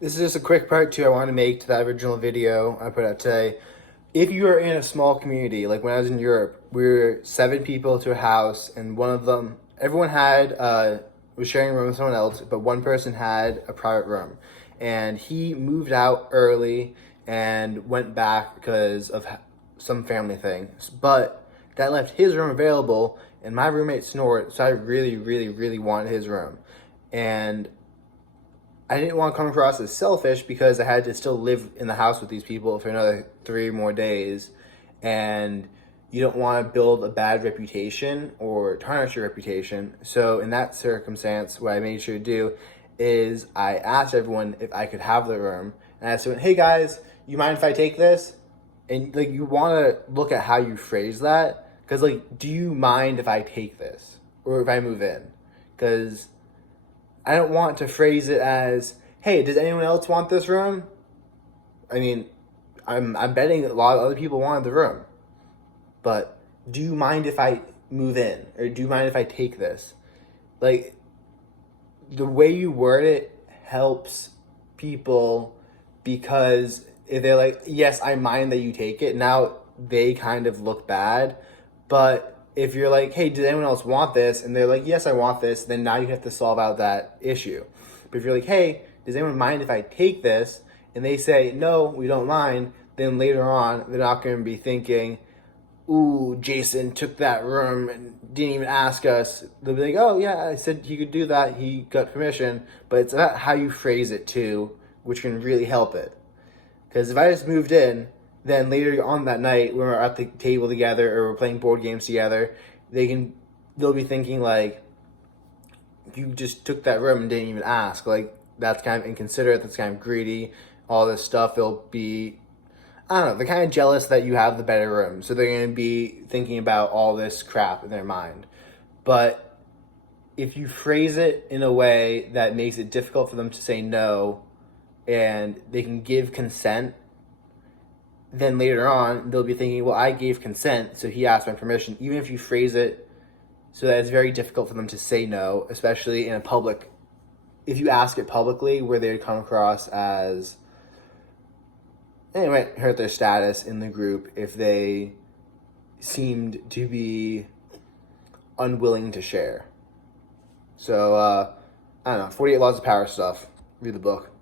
This is just a quick part two I want to make to that original video I put out today. If you are in a small community, like when I was in Europe, we were 7 people to a house, and one of them, everyone had was sharing a room with someone else, but one person had a private room, and he moved out early and went back because of some family thing. But that left his room available, and my roommate snored, so I really, really, really wanted his room, and I didn't want to come across as selfish because I had to still live in the house with these people for another 3 more days. And you don't want to build a bad reputation or tarnish your reputation. So, in that circumstance, what I made sure to do is I asked everyone if I could have the room. And I said, hey guys, you mind if I take this? And like, you want to look at how you phrase that. Because, like, do you mind if I take this? Or if I move in? Because I don't want to phrase it as, "Hey, does anyone else want this room?" I mean, I'm betting a lot of other people wanted the room, but do you mind if I move in, or do you mind if I take this? Like, the way you word it helps people, because if they're like, "Yes, I mind that you take it," now they kind of look bad. But if you're like, hey, does anyone else want this? And they're like, yes, I want this, then now you have to solve out that issue. But if you're like, hey, does anyone mind if I take this? And they say, no, we don't mind, then later on, they're not going to be thinking, ooh, Jason took that room and didn't even ask us. They'll be like, oh, yeah, I said he could do that. He got permission. But it's about how you phrase it, too, which can really help it. Because if I just moved in, then later on that night when we're at the table together or we're playing board games together, they'll be thinking like, you just took that room and didn't even ask. Like, that's kind of inconsiderate, that's kind of greedy, all this stuff. They'll be, I don't know, they're kind of jealous that you have the better room. So they're going to be thinking about all this crap in their mind. But if you phrase it in a way that makes it difficult for them to say no, and they can give consent, then later on they'll be thinking, well, I gave consent, so he asked my permission. Even if you phrase it so that it's very difficult for them to say no, especially in a public, if you ask it publicly, where they would come across as, and it might hurt their status in the group if they seemed to be unwilling to share. So, I don't know, 48 Laws of Power stuff. Read the book.